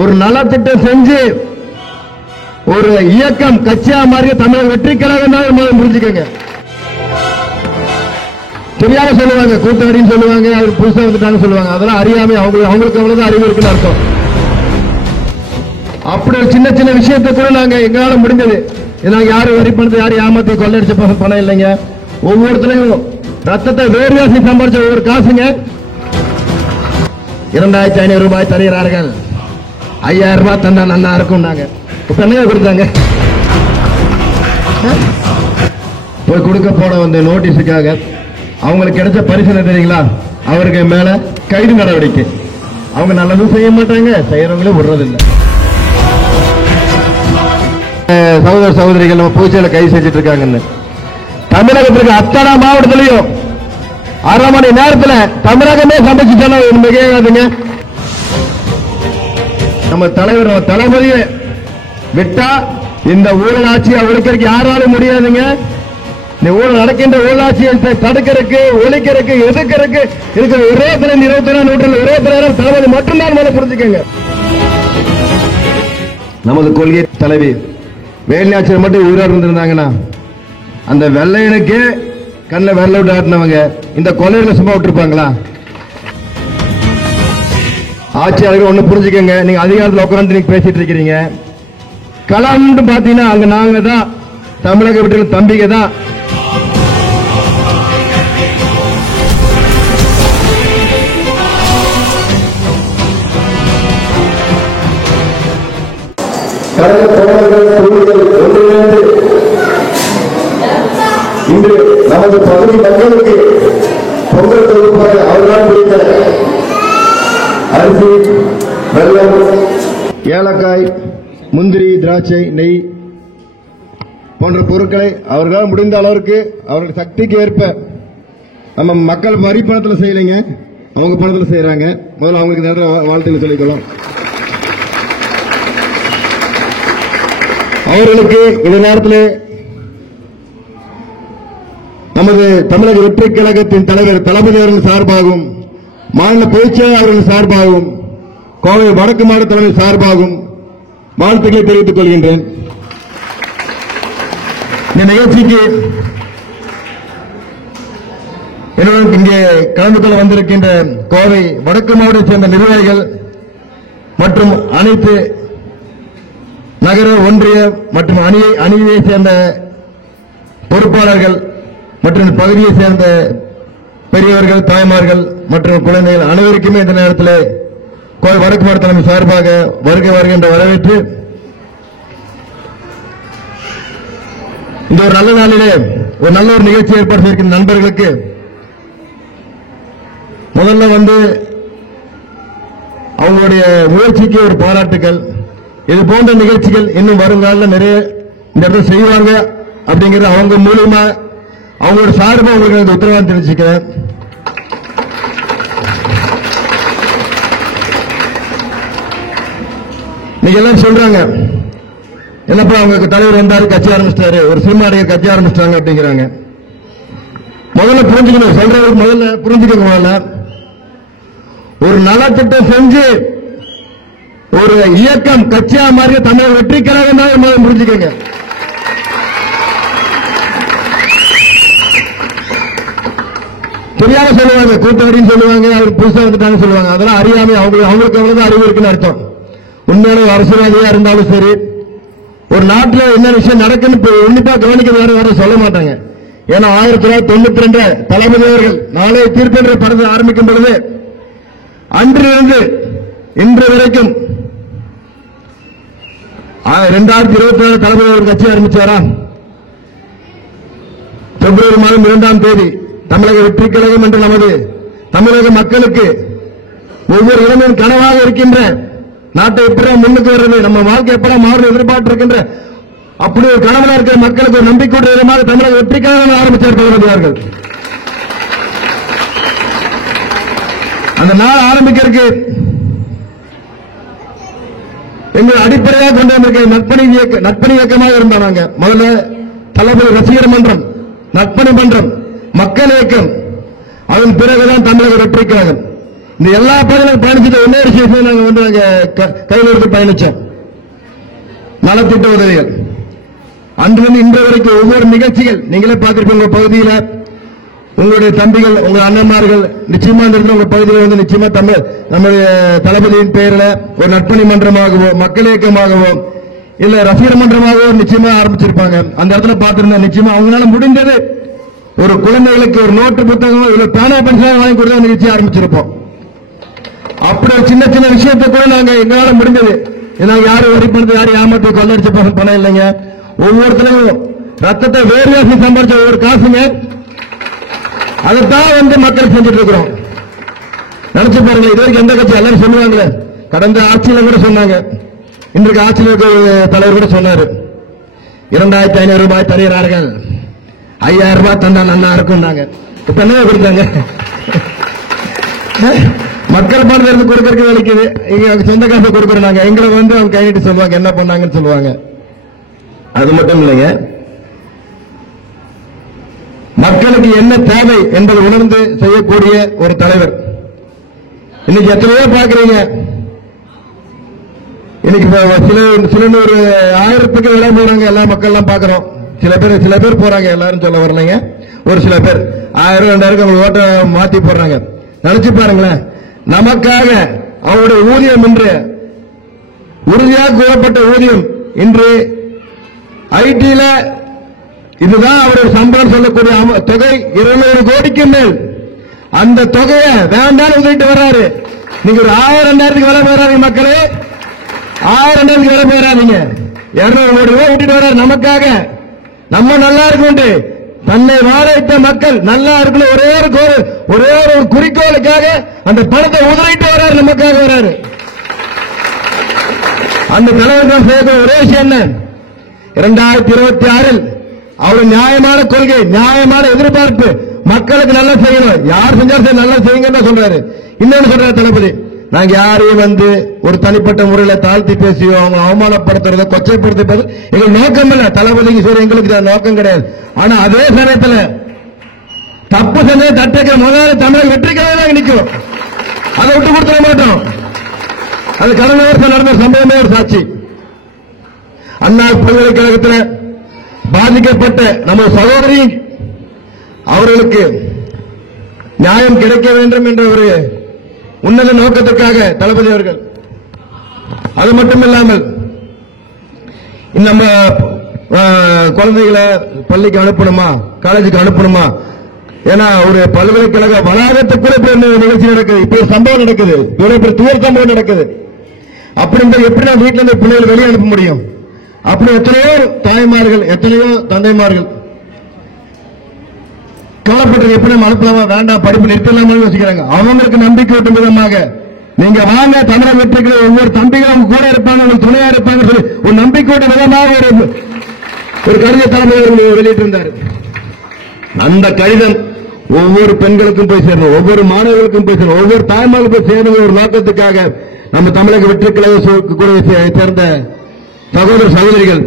ஒரு நலத்திட்டம் செஞ்சு ஒரு இயக்கம் கட்சியா மாறிய தமிழக வெற்றி கழகம் தான் புரிஞ்சுக்கங்க. தெரியாம சொல்லுவாங்க, கூட்டாளின்னு சொல்லுவாங்க, அவர் புதுசா வந்துட்டாங்க சொல்லுவாங்க. அதெல்லாம் அறியாமை, அவங்களுக்கு அவ்வளவுதான் அறிவு இருக்குன்னு அர்த்தம். அப்படி ஒரு சின்ன சின்ன விஷயத்தை கூட நாங்க எங்களால முடிஞ்சது. நாங்க யாரும் வரி பணத்தை யாரும் ஏமாத்தி கொள்ளடிச்ச பணம் இல்லைங்க. ஒவ்வொருத்தரையும் ரத்தத்தை வேறுவாசி சம்பாதிச்ச ஒவ்வொரு காசுங்க 2500 ரூபாய் தருகிறார்கள், 5000 ரூபாய் தந்தா நல்லா இருக்கும். நாங்க தனியா கொடுத்தாங்க. போய் கொடுக்க போன வந்த நோட்டீஸுக்காக அவங்களுக்கு கிடைச்ச பரிசு தெரியுங்களா? அவருக்கு மேல கைது நடவடிக்கை. அவங்க நல்லதும் செய்ய மாட்டாங்க, செய்யறவங்களும் விடுறதில்லை. சகோதர சகோதரிகள் நம்ம பூச்சியில கைது செஞ்சுட்டு இருக்காங்கன்னு தமிழகத்திற்கு அத்தனை மாவட்டத்திலையும் 1/2 மணி நேரத்தில் தமிழகமே சமைச்சுட்டாங்க. மிகையாதுங்க. நம்ம தலைவர் தளபதியை விட்டா இந்த ஊழல் ஆட்சி ஒழிக்கிறதுக்கு யாராலும் முடியாதுங்க. இந்த ஊழல் நடக்கின்ற ஊழலாட்சியை தடுக்கிறதுக்கு, ஒழிக்கிறதுக்கு, எதிர்க்கிறதுக்கு இருக்கிற ஒரே தலைவர் 21ஆம் நூற்றாண்டு ஒரே தலைவர் தளபதி மட்டும்தான் மேல புரிஞ்சுக்கங்க. நமது கொள்கை தலைவி வேலுநாச்சியார் மட்டும் உயிரோடு இருந்திருந்தாங்கன்னா அந்த வெள்ளையனுக்கு கண்ணில் வெள்ளை விட்டு ஆட்டினவங்க இந்த கொள்ளையில சும்மா விட்டுருப்பாங்களா? ஆட்சியாளர்கள் ஒண்ணு புரிஞ்சுக்கங்க. நீங்க அதிகாரத்தில் உட்கார்ந்து நீங்க பேசிட்டு இருக்கிறீங்க. களம்னு பாத்தீங்கன்னா அங்க நாங்க தான், தமிழக வீட்டில் தம்பிங்க தான். இன்று நமது பகுதி மக்களுக்கு பொங்கல் தொகுப்பாக அவர்களால் பிடித்த அரிசி, வெல்லம், ஏலக்காய், முந்திரி, திராட்சை, நெய் போன்ற பொருட்களை அவர்களால் முடிந்த அளவிற்கு அவர்கள் சக்திக்கு ஏற்ப நம்ம மக்கள் வரி பணத்தில் செய்யலைங்க, அவங்க பணத்தில் செய்யறாங்க. முதல்ல அவங்களுக்கு நேரத்தில் வாழ்த்துக்களை சொல்லிக்கலாம். அவர்களுக்கு இந்த நேரத்தில் நமது தமிழக வெற்றி கழகத்தின் தலைவர் தளபதி அவர்கள் சார்பாகவும், மாநில பொதுச்செயலாளர் அவர்கள் சார்பாகவும், கோவை வடக்கு மாவட்ட தலைவர் சார்பாகவும் வாழ்த்துக்களை தெரிவித்துக் கொள்கின்றேன். இந்த நிகழ்ச்சிக்கு என்னுடன் இங்கே கலந்து கொள்ள வந்திருக்கின்ற கோவை வடக்கு மாவட்டத்தைச் சேர்ந்த நிர்வாகிகள் மற்றும் அனைத்து நகர, ஒன்றிய மற்றும் அணியை சேர்ந்த பொறுப்பாளர்கள் மற்றும் பகுதியை சேர்ந்த பெரியவர்கள், தாய்மார்கள் மற்றும் குழந்தைகள் அனைவருக்குமே இந்த நேரத்தில் கோவை வடக்கு மாவட்ட தலைமை சார்பாக வருகின்ற வரவேற்று, இந்த ஒரு நல்ல நாளிலே ஒரு நல்ல ஒரு நிகழ்ச்சி ஏற்பாடு செய்கின்ற நண்பர்களுக்கு முதல்ல அவங்களுடைய முயற்சிக்கு ஒரு பாராட்டுகள். இது போன்ற நிகழ்ச்சிகள் இன்னும் வருங்கால நிறைய இந்த இடத்துல செய்வாங்க அப்படிங்கிறது அவங்க மூலியமா அவங்களோட சார்பா உங்களுக்கு உத்தரவாதம் தெரிவிச்சுக்கிறேன். நீங்க எல்லாம் சொல்றாங்க, என்னப்பா அவங்க தலைவர் வந்தாரு, கட்சி ஆரம்பிச்சிட்டாரு, ஒரு சினிமா நடிகர் கட்சி ஆரம்பிச்சிட்டாங்க அப்படிங்கிறாங்க. முதல்ல புரிஞ்சுக்கணும், சொல்றவருக்கு முதல்ல புரிஞ்சுக்கணும். முதல்ல ஒரு நலத்திட்டம் செஞ்சு ஒரு இயக்கம் கட்சியா மாறிய தமிழக வெற்றி கழகம் தான் புரிஞ்சுக்கங்க. தெரியாம சொல்லுவாங்க, கூட்டாளின்னு சொல்லுவாங்க, அவர் புதுசா வந்துட்டாங்க சொல்லுவாங்க. அதெல்லாம் அறியாமை, அவங்களுக்கு அவ்வளவுதான் அறிவு இருக்குன்னு அர்த்தம். உண்மையான அரசியல்வாதியா இருந்தாலும் சரி, ஒரு நாட்டில் என்ன விஷயம் நடக்குன்னு உன்னிப்பா கவனிக்க வேற சொல்ல மாட்டாங்க. ஏன்னா 1992 தளபதி அவர்கள் நாளைய தீர்ப்பென்ற படத்தை ஆரம்பிக்கும் பொழுது அன்றிலிருந்து இன்று வரைக்கும் 2024 தளபதி அவர்கள் கட்சி ஆரம்பிச்சாரா? பிப்ரவரி மாதம் 2ஆம் தேதி தமிழக வெற்றி கழகம் என்று நமது தமிழக மக்களுக்கு ஒவ்வொரு இளைஞன் கனவாக இருக்கின்ற நாட்டை எப்படி முன்னுக்கு வருவது, நம்ம வாழ்க்கை எப்படி மாறும் எதிர்பார்த்து இருக்கின்ற அப்படி ஒரு கனவுல இருக்கிற மக்களுக்கு ஒரு நம்பிக்கையுடைய விதமாக தமிழக வெற்றி கழகம் ஆரம்பித்தார் தளபதி அவர்கள். அந்த நாள் ஆரம்பிக்கிறதுக்கு எங்கள் அடிப்படையாக கொண்டு வந்திருக்க நட்பணி இயக்கமாக இருந்தாங்க. முதல்ல தளபதி ரசிகர் மன்றம், நட்பணி மன்றம், மக்கள் இயக்கம், அதன் பிறகுதான் தமிழக வெற்றி கழகம். இந்த எல்லா பகுதியிலும் பயணிச்சது ஒன்னே விஷயம் நாங்க வந்து கையில் எடுத்து பயணிச்சோம். நலத்திட்ட உதவிகள் அன்றிலிருந்து இன்று வரைக்கும் ஒவ்வொரு நிகழ்ச்சிகள் நீங்களே பார்த்திருப்பீங்க. உங்க பகுதியில் உங்களுடைய தம்பிகள், உங்க அண்ணன்மார்கள் நிச்சயமா இந்த உங்க பகுதியில் வந்து நிச்சயமா நம்முடைய தளபதியின் பெயரில் ஒரு நற்பணி மன்றமாகவோ மக்கள் இயக்கமாகவோ இல்ல ரசிகர் மன்றமாகவோ நிச்சயமா ஆரம்பிச்சிருப்பாங்க. அந்த இடத்துல பார்த்திருந்தா நிச்சயமா அவங்களால முடிந்தது ஒரு குழந்தைகளுக்கு ஒரு நோட்டு புத்தகம் இல்ல பேனா பென்சில் வாங்கி கொடுத்து நிகழ்ச்சி ஆரம்பிச்சிருப்போம். அப்படி சின்ன சின்ன விஷயத்தை கூட நாங்க எங்களால முடிஞ்சது. நாங்க யாரும் வரி பணத்தை யாரும் ஏமாற்றி கொள்ளடிச்ச பணம் இல்லைங்க. ஒவ்வொருத்தரும் ரத்தத்தை வேறுவாசி சம்பாதிச்ச ஒவ்வொரு காசுங்க அதைத்தான் வந்து மக்கள் செஞ்சுட்டு இருக்கிறோம். நினைச்சு பாருங்க, இது வரைக்கும் எந்த கட்சி எல்லாரும் சொல்லுவாங்களே, கடந்த ஆட்சியில கூட சொன்னாங்க, இன்றைக்கு ஆட்சியில் இருக்க தலைவர் கூட சொன்னாரு 2500 ரூபாய் தருகிறார்கள், 5000 ரூபாய் தந்தா நல்லா இருக்கும். இப்ப என்ன கொடுத்தாங்க? மக்கள் பணத்தை கொடுக்கறதுக்கு வலிக்குது. இங்க சொந்த காசை கொடுக்கறாங்க. எங்களை வந்து அவங்க கையிட்டு சொல்லுவாங்க என்ன பண்ணாங்கன்னு சொல்லுவாங்க. அது மட்டும் இல்லைங்க, மக்களுக்கு என்ன தேவை என்பதை உணர்ந்து செய்யக்கூடிய ஒரு தலைவர். இன்னைக்கு எத்தனையோ பாக்குறீங்க. இன்னைக்கு சில ஒரு 1000க்கு விலை போறாங்க. எல்லா மக்கள் எல்லாம் பாக்குறோம். சில பேர் போறாங்க, எல்லாரும் சொல்ல வரலைங்க. ஒரு சில பேர் 1000 2000 ஓட்ட மாத்தி போடுறாங்க. நினைச்சு பாருங்களேன், நமக்காக அவருடைய ஊதியம் இன்று உறுதியாக கூறப்பட்ட ஊதியம் இன்று ஐடியில இதுதான் அவருடைய சம்பளம் சொல்லக்கூடிய தொகை 200 கோடிக்கு மேல். அந்த தொகையை வேண்டாம் உதவிட்டு வர்றாரு. நீங்க ஒரு 1000 2000 விலை போறாதீங்க மக்களே, 1000 2000 விலை போறாதீங்க. 200 கோடி ரூபாய் விட்டுட்டு வர்றாரு நமக்காக. நம்ம நல்லா இருக்கும், தன்னை வாழ வைத்த மக்கள் நல்லா இருக்கணும் ஒரே ஒரு குறிக்கோளுக்காக அந்த பணத்தை உதவிட்டு வர்றாரு, நமக்காக வர்றாரு. அந்த தலைவர் செய்த ஒரே விஷயம் என்ன, 2026 அவருடைய நியாயமான கொள்கை, நியாயமான எதிர்பார்ப்பு, மக்களுக்கு நல்லா செய்யணும். யார் செஞ்சாலும் நல்லா செய்யுங்க சொல்றாரு. இன்னொன்னு சொல்றாரு தளபதி, நாங்க யாரையும் வந்து ஒரு தனிப்பட்ட முறையில தாழ்த்தி பேசியோ அவங்க அவமானப்படுத்துறதோ கொச்சைப்படுத்த எங்களுக்கு நோக்கம் இல்ல. தளபதிக்கு சொல்லி எங்களுக்கு நோக்கம் கிடையாது. ஆனா அதே சமயத்தில் தப்பு செஞ்ச தட்டுக்கிற முதல்ல தமிழக வெற்றிக்காக நிற்கும். அதை விட்டு கொடுத்துட மாட்டோம். அது கடந்த வருஷம் நடந்த சம்பவமே ஒரு சாட்சி. அண்ணா பல்கலைக்கழகத்தில் பாதிக்கப்பட்ட நம்ம சகோதரி அவர்களுக்கு நியாயம் கிடைக்க வேண்டும் என்ற ஒரு உன்னத நோக்கத்திற்காக தளபதி அவர்கள். அது மட்டும் இல்லாமல் நம்ம குழந்தைகளை பள்ளிக்கு அனுப்பணுமா, காலேஜுக்கு அனுப்பணுமா, ஏன்னா ஒரு பல்கலைக்கழக வளாகத்துக்குள்ள நிகழ்ச்சி நடக்குது, இப்ப சம்பவம் நடக்குது, இவ்வளவு தூர் சம்பவம் நடக்குது. அப்படி எப்படி நான் வீட்டில் இருந்து பிள்ளைகள் வெளியே அனுப்ப முடியும்? அப்படி எத்தனையோ தாய்மார்கள், எத்தனையோ தந்தைமார்கள் கவலைப்பட்டு எப்படி நம்ம அனுப்பலாமா வேண்டாம் படிப்பு நிறுத்தலாமா யோசிக்கிறாங்க. அவங்களுக்கு நம்பிக்கை ஊட்டும் விதமாக நீங்க வாங்க, தமிழக வெற்றிகளை ஒவ்வொரு தம்பிகளும் அவங்க கூட இருப்பாங்க, உங்களுக்கு துணையா இருப்பாங்க சொல்லி ஒரு நம்பிக்கை ஊட்டும் விதமாக ஒரு கடித தலைமை வெளியிட்டிருந்தார். அந்த கடிதம் ஒவ்வொரு பெண்களுக்கும் போய் சேரணும், ஒவ்வொரு மாணவர்களுக்கும் போய் சேரணும், ஒவ்வொரு தாய்மார்களுக்கும் போய் சேரணும். ஒரு நோக்கத்துக்காக நம்ம தமிழக வெற்றி கழக சேர்ந்த சகோதர சகோதரிகள்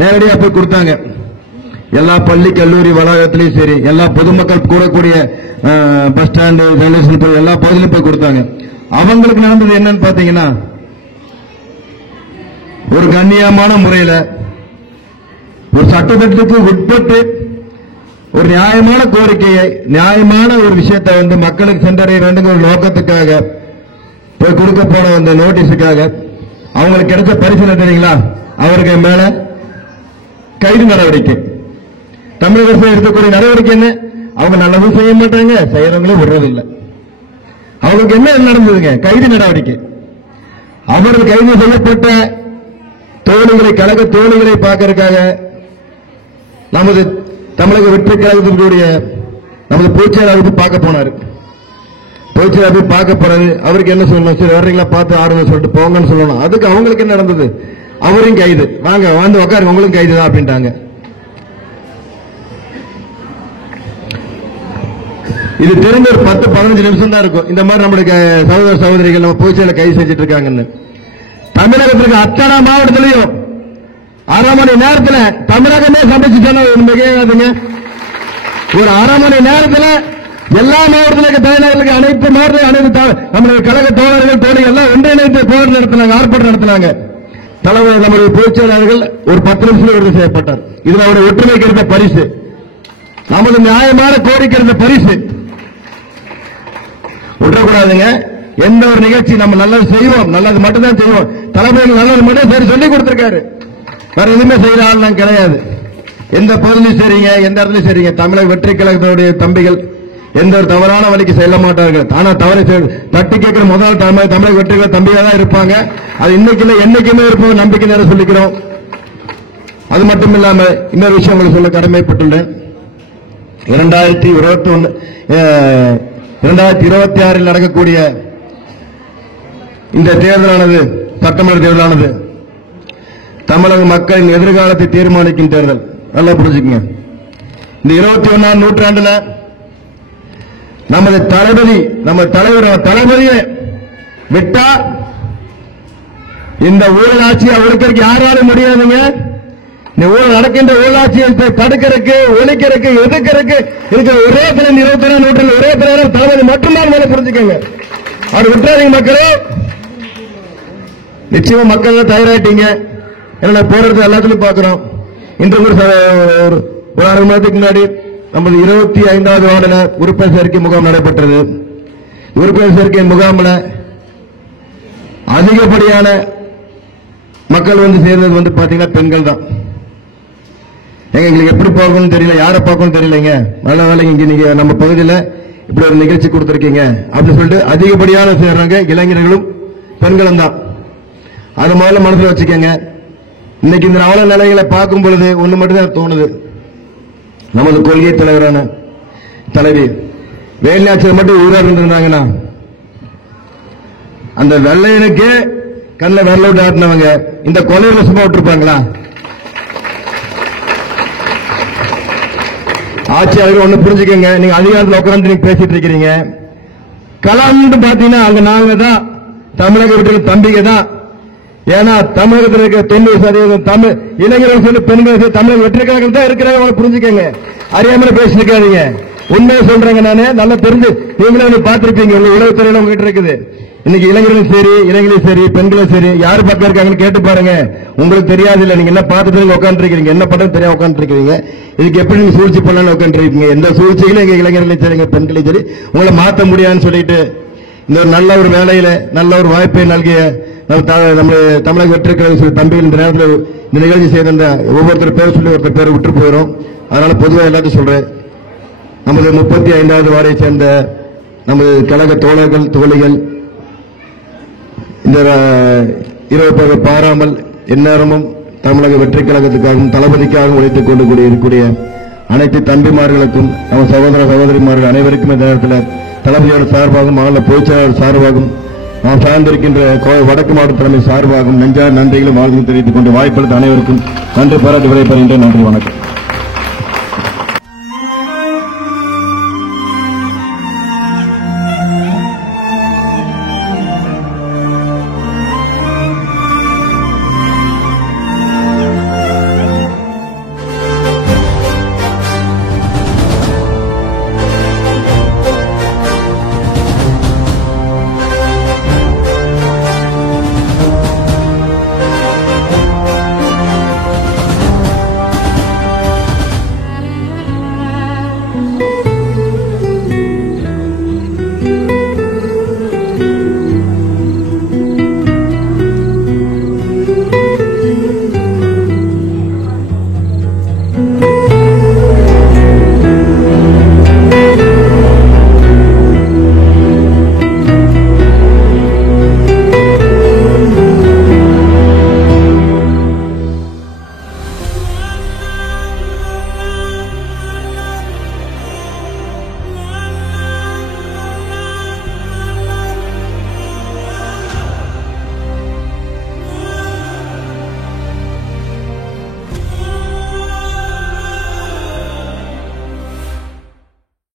நேரடியாக போய் கொடுத்தாங்க. எல்லா பள்ளி கல்லூரி வளாகத்திலையும் சரி, எல்லா பொதுமக்கள் கூடக்கூடிய பஸ் ஸ்டாண்டு, ரயில்வே ஸ்டேஷன் எல்லா பகுதியிலும் போய் கொடுத்தாங்க. அவங்களுக்கு நடந்தது என்னன்னு பாத்தீங்கன்னா, ஒரு கண்ணியமான முறையில ஒரு சட்டத்திட்டத்துக்கு உட்பட்டு ஒரு நியாயமான கோரிக்கையை, நியாயமான ஒரு விஷயத்தை வந்து மக்களுக்கு சென்றடைய வேண்டும் ஒரு நோக்கத்துக்காக போய் கொடுக்க போன அந்த நோட்டீஸுக்காக அவங்களுக்கு கிடைச்ச பரிசீலனை தெரியுங்களா, அவருக்கு மேல கைது நடவடிக்கை. தமிழக அரசு எடுக்கக்கூடிய நடவடிக்கை என்ன, அவங்க நல்லதும் செய்ய மாட்டாங்க, செய்யறவங்களே விடுறதில்லை. அவங்களுக்கு என்ன நடந்ததுங்க, கைது நடவடிக்கை. அவர்கள் கைது செய்யப்பட்ட தோழிகளை, கழக தோழிகளை பார்க்கறதுக்காக நமது தமிழக வெற்றி கழகத்தினுடைய நமது பொதுச்செயலாளர் பார்க்க போனாரு. பொதுச்செயலாளர் பார்க்க போறாரு. அவருக்கு என்ன சொல்லணும், சரி வர்றீங்களா பார்த்து ஆறுதல் சொல்லிட்டு போங்கன்னு சொல்லணும். அதுக்கு அவங்களுக்கு என்ன நடந்தது, அவரையும் கைது, வாங்க வந்து உட்காரு உங்களுக்கு கைது தான் அப்படின்ட்டாங்க. இது தெரிஞ்ச ஒரு 10-15 நிமிஷம் தான் இருக்கும். இந்த மாதிரி நம்மளுக்கு சகோதர சகோதரிகள் நம்ம பொதுச்செயலை கைது செஞ்சுட்டு இருக்காங்கன்னு. தமிழகத்திற்கு அத்தனை மாவட்டத்திலையும் 1/2 மணி நேரத்தில் தமிழகமே சமைச்சு சொன்ன மிகையாதுங்க. ஒரு 1/2 மணி நேரத்தில் எல்லா மாவட்டத்திலும் தலைநகர்களுக்கு அனைத்து மாவட்ட அனைத்து நம்முடைய கழக தோழர்கள் தோழிகள் எல்லாம் ஒன்றிணைந்து போராட்டம் நடத்தினாங்க, ஆர்ப்பாட்டம் நடத்தினாங்க. தலைவர் நம்முடைய பொதுச் செயலாளர்கள் ஒரு 10 நிமிஷத்தில் விருது செய்யப்பட்டார். இது அவருடைய ஒற்றுமை கிடைத்த பரிசு, நமது நியாயமான கோரிக்கை இருந்த பரிசு. விட்டுறக்கூடாதுங்க. எந்த ஒரு நிகழ்ச்சி நம்ம நல்லது செய்வோம், நல்லது மட்டும்தான் செய்வோம். தலைமையில் நல்லது மட்டும் சரி சொல்லி கொடுத்திருக்காரு, வேற எதுவுமே செய்யற ஆள் நான் கிடையாது. எந்த பகுதியும் சரிங்க, எந்த இடத்துலயும் சரிங்க. தமிழக வெற்றி கழகத்தினுடைய தம்பிகள் எந்த ஒரு தவறான வழிக்கு செல்ல மாட்டார்கள். ஆனா தவறை தட்டி கேட்கிற முதல் தமிழக வெற்றி கழக தம்பியாக தான் இருப்பாங்க. அது இன்னைக்கு இல்லை, என்னைக்குமே இருப்போம், நம்பிக்கை நேரம் சொல்லிக்கிறோம். அது மட்டும் இல்லாம இன்னொரு விஷயம் உங்களுக்கு சொல்ல கடமைப்பட்டுள்ளேன். 2026 நடக்கக்கூடிய இந்த தேர்தலானது, சட்டமன்ற தேர்தலானது தமிழக மக்களின் எதிர்காலத்தை தீர்மானிக்கும் தேர்தல். நல்லா புரிஞ்சுக்கங்க. இந்த 21ஆம் நூற்றாண்டுல நமது தளபதி, நம்ம தலைவரியை விட்டா இந்த ஊழல் ஆட்சியை ஒழிக்கிறதுக்கு யாராலும் முடியாதுங்க. இந்த ஊழல் நடக்கின்ற ஊழலாட்சியை தடுக்கிறதுக்கு, ஒழிக்கிறதுக்கு, எதிர்க்கிறதுக்கு இருக்கிற ஒரே தலைவர் 21ஆம் நூற்றாண்டு ஒரே தலைவர் தளபதி மட்டும்தான். மேல புரிஞ்சுக்கங்க, அவர் விட்டுறாதீங்க மக்களே. நிச்சயமா மக்கள் தயாராயிட்டீங்க. என்ன போறது எல்லாத்துலயும் பாக்குறோம். இன்று ஒரு 6 மணி நேரத்துக்கு முன்னாடி நமது 25வது வார்டுல உறுப்பினர் சேர்க்கை முகாம் நடைபெற்றது. உறுப்பினர் சேர்க்கை முகாமில் அதிகப்படியான மக்கள் வந்து சேர்ந்தது வந்து பாத்தீங்கன்னா பெண்கள் தான். எங்களுக்கு எப்படி பார்க்கணும்னு தெரியல, யாரை பார்க்கணும்னு தெரியலங்க. நல்ல வேலைங்க இங்க நீங்க நம்ம பகுதியில் இப்படி ஒரு நிகழ்ச்சி கொடுத்திருக்கீங்க அப்படின்னு சொல்லிட்டு அதிகப்படியான சேர்றாங்க இளைஞர்களும் பெண்களும் தான். அது முதல்ல மனசுல வச்சுக்கோங்க. இன்னைக்கு இந்த அவல நிலைகளை பார்க்கும் பொழுது ஒண்ணு மட்டும்தான் தோணுது. நமது கொள்கை தலைவரான தலைவி வேலுநாச்சியார் மட்டும் ஊரா இருந்திருந்தாங்கன்னா அந்த வெள்ளையனுக்கு கண்ணில் வெள்ள விட்டு ஆட்டினவங்க இந்த கொலையில சும்மா விட்டுருப்பாங்களா? ஆட்சியாளர்கள் ஒண்ணு புரிஞ்சுக்கங்க. நீங்க அதிகாரத்தில் உட்கார்ந்து நீங்க பேசிட்டு இருக்கிறீங்க. கலாம்னு பாத்தீங்கன்னா அங்க நாங்க தான் தமிழக விட்டு தம்பிங்க தான். ஏன்னா தமிழகத்தில் இருக்க 90% தமிழ் இளைஞர்கள் சொல்லி பெண்கள் தமிழக வெற்றிக்காரர்கள் தான் இருக்கிறாங்க. புரிஞ்சுக்கங்க, அறியாமல பேசிருக்காதீங்க. உண்மையை சொல்றேங்க. நானு நல்லா தெரிஞ்சு நீங்களும் பார்த்திருப்பீங்க, உங்க உளவுத்துறையில உங்ககிட்ட இருக்குது. இன்னைக்கு இளைஞர்களும் சரி, இளைஞர்களும் சரி, பெண்களும் சரி, யாரு பக்கம் இருக்காங்கன்னு கேட்டு பாருங்க. உங்களுக்கு தெரியாது இல்ல, நீங்க என்ன பார்த்துட்டு உட்காந்து இருக்கீங்க, என்ன படம் தெரியாம உட்காந்து இருக்கீங்க. இதுக்கு எப்படி நீங்க சூழ்ச்சி பண்ணலாம்னு உட்காந்து இருக்கீங்க. எந்த சூழ்ச்சிகளும் எங்க இளைஞர்களையும் சரி, பெண்களையும் சரி உங்களை மாற்ற முடியாதுன்னு சொல்லிட்டு இந்த ஒரு நல்ல ஒரு வேலையில நல்ல ஒரு வாய்ப்பை நல்கிய நம்ம தமிழக வெற்றி கழக தம்பிகள் இந்த நேரத்தில் இந்த நிகழ்ச்சி செய்த ஒவ்வொருத்தர் பேர் சொல்லி ஒருத்தர் பேர் விட்டு போயிடும். அதனால பொதுவாக எல்லாத்தையும் சொல்றேன். நமது 35வது வார்டை சேர்ந்த நமது கழக தோழர்கள் தோழிகள் இந்த இரவு பாராமல் எந்நேரமும் தமிழக வெற்றி கழகத்துக்காகவும் தளபதிக்காகவும் உழைத்துக் கொண்டு இருக்கக்கூடிய அனைத்து தம்பிமார்களுக்கும் நம்ம சகோதர சகோதரிமார்கள் அனைவருக்கும் இந்த நேரத்தில் தளபதியோட சார்பாகவும் மாநில பொதுச்செயலாளர் சார்பாகவும் நாம் சார்ந்திருக்கின்ற வடக்கு மாவட்ட தலைமை சார்பாகவும் நெஞ்சார் நன்றிகளும் வாழ்த்து தெரிவித்துக் கொண்டு வாய்ப்பளித்த அனைவருக்கும் நன்றி பாராட்டி விடைபெறுகின்றேன். நன்றி, வணக்கம்.